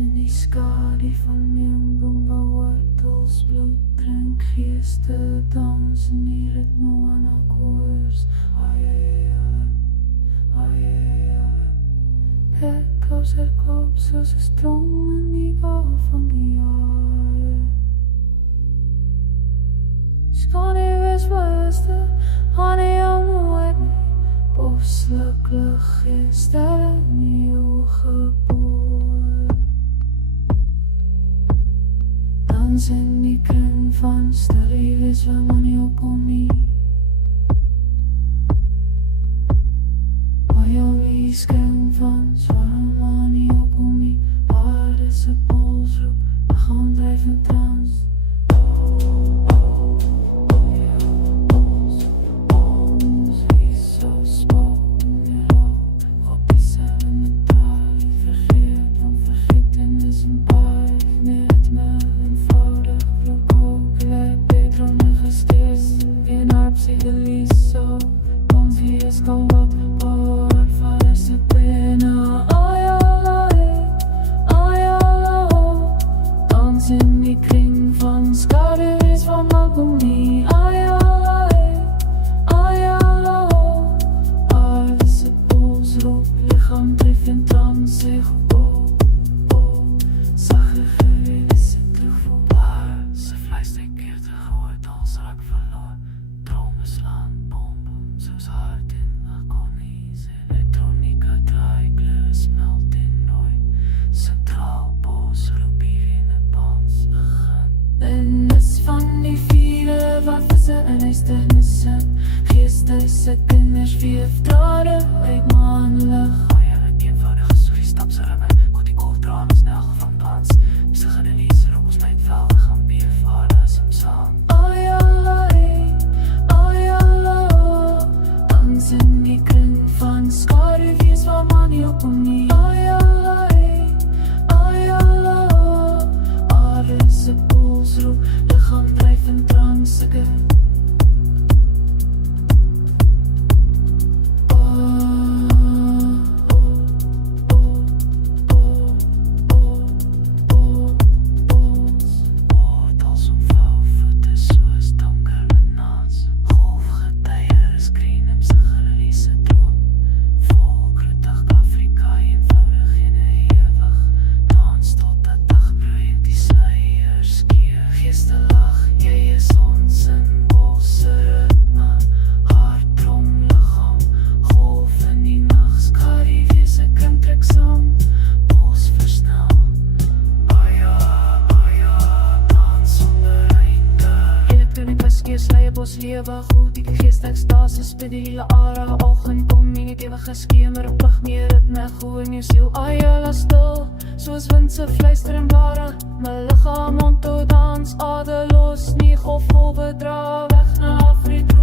in die skadu van neemboomwortels, bloed drink geeste, dans in die ritme van akkoords. Ek kous haar kop soos 'n stroom in die oor van die jaar. Skanie wees beste, honey om nooit nie, boslik lig is daar in die oogeboor. Dans in die kring van sterrie wees waar man nie opkom nie. Wie skring van zwaar man nie opkom nie. Waar is 'n polsroep, ek gaan dryf in trans. In die kring van skadu is van Malcolm nie. Alles 'n polsroep, lichaam dryf in trans, zeg sagge gewil is het terugvoer. Ze fluister keer teruggehoord als raak verloor. Dromen slaan bomben, soos hart in agonies. Elektronica draai, kleur smelt in rooi. Centraal polsroep hier in het bons begin. Is van die vierde wat vissen en huisternis in. Geeste se kinders weef drade uit maanlig. Ek eenvoudige storie stap se rinne. God die kooltraan is snel van dans. Sy gedelies er op ons mijn vel. Gaan beef alles om saam. Dans in die kring van skadu wees waar man nie opkom nie. Alles 'n polsroep, lichaam dryf in trans, bos lewe goed, die geest ekstasis by die hele ara. Oggend kom nie die ewige skemer, plig meer ritme, gooi in jou siel. Laat stil, soos wind se fluister en blare. My lichaam onthou dans, adeloos, nie golf vol bedra, weg na Afrika.